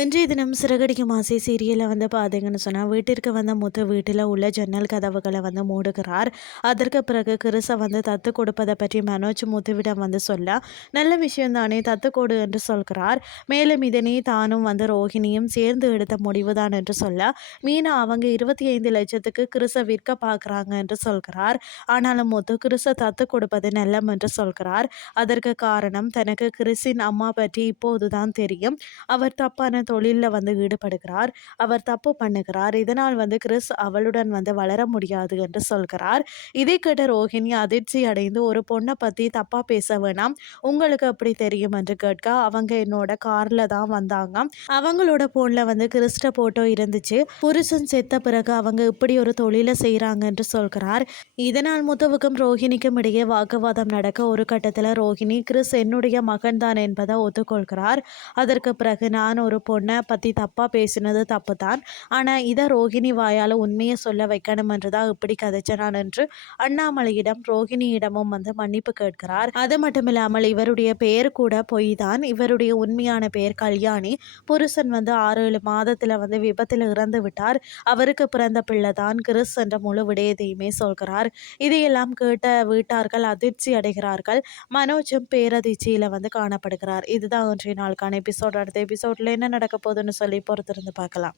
இன்றைய தினம் சிறகடிக்கும் ஆசை சீரியலில் வந்து பார்த்தீங்கன்னு சொன்னால் வீட்டிற்கு வந்த முத்து வீட்டில் உள்ள ஜன்னல் கதவுகளை வந்து மூடுகிறார். அதற்கு பிறகு கிறிஸை வந்து தத்து கொடுப்பதை பற்றி மனோஜ் முத்துவிடம் வந்து சொல்ல நல்ல விஷயம் தானே தத்து கொடு என்று சொல்கிறார். மேலும் இதனை தானும் வந்து ரோஹிணியும் சேர்ந்து எடுத்த முடிவுதான் என்று சொல்ல மீனா அவங்க இருபத்தி ஐந்து லட்சத்துக்கு கிறிஸை விற்க பார்க்குறாங்க என்று சொல்கிறார். ஆனாலும் முத்து கிறிஸை தத்து கொடுப்பது நல்லம் என்று சொல்கிறார். அதற்கு காரணம் தனக்கு கிறிஸின் அம்மா பற்றி இப்போதுதான் தெரியும். அவர் தப்பான தொழிலில் வந்து ஈடுபடுகிறார். அவர் தப்பு பண்ணுகிறார். இதனால் வந்து கிறிஸ் அவளுடன் வந்து வளர முடியாது என்று சொல்கிறார். இதை கேட்ட ரோஹிணி அதிர்ச்சி அடைந்து ஒரு பொண்ணை பற்றி தப்பாக பேச வேணாம். உங்களுக்கு அப்படி தெரியும்? என்று கேட்க அவங்க என்னோட காரில் தான் வந்தாங்க. அவங்களோட ஃபோனில் வந்து கிறிஸ்ட போட்டோ இருந்துச்சு. புருஷன் செத்த பிறகு அவங்க இப்படி ஒரு தொழிலை செய்கிறாங்க என்று சொல்கிறார். இதனால் முத்துவுக்கும் ரோஹிணிக்கும் இடையே வாக்குவாதம் நடக்க ஒரு கட்டத்தில் ரோஹிணி கிறிஸ் என்னுடைய மகன் தான் என்பதை ஒத்துக்கொள்கிறார். அதற்கு பிறகு நான் ஒரு பொண்ணை பற்றி தப்பாக பேசினது தப்பு தான் ஆனால் இதை ரோகிணி வாயால் உண்மையை சொல்ல வைக்கணும் என்று தான் இப்படி கதைச்சனான் என்று அண்ணாமலையிடம் ரோகிணியிடமும் வந்து மன்னிப்பு கேட்கிறார். அது மட்டும் இல்லாமல் இவருடைய பெயர் கூட பொய் தான் இவருடைய உண்மையான பெயர் கல்யாணி. புருஷன் வந்து ஆறு ஏழு மாதத்தில் வந்து விபத்தில் இறந்து விட்டார். அவருக்கு பிறந்த பிள்ளை தான் கிறிஸ் என்ற முழு விடயத்தையுமே சொல்கிறார். இதையெல்லாம் கேட்ட வீட்டார்கள் அதிர்ச்சி அடைகிறார்கள். மனோஜும் பேரதிர்ச்சியில் வந்து காணப்படுகிறார். இதுதான் இன்றைய நாளுக்கான எபிசோட். அடுத்த எபிசோட்ல என்ன நடக்க போகுதுன்னு சொல்லி பொறுத்திருந்து பார்க்கலாம்.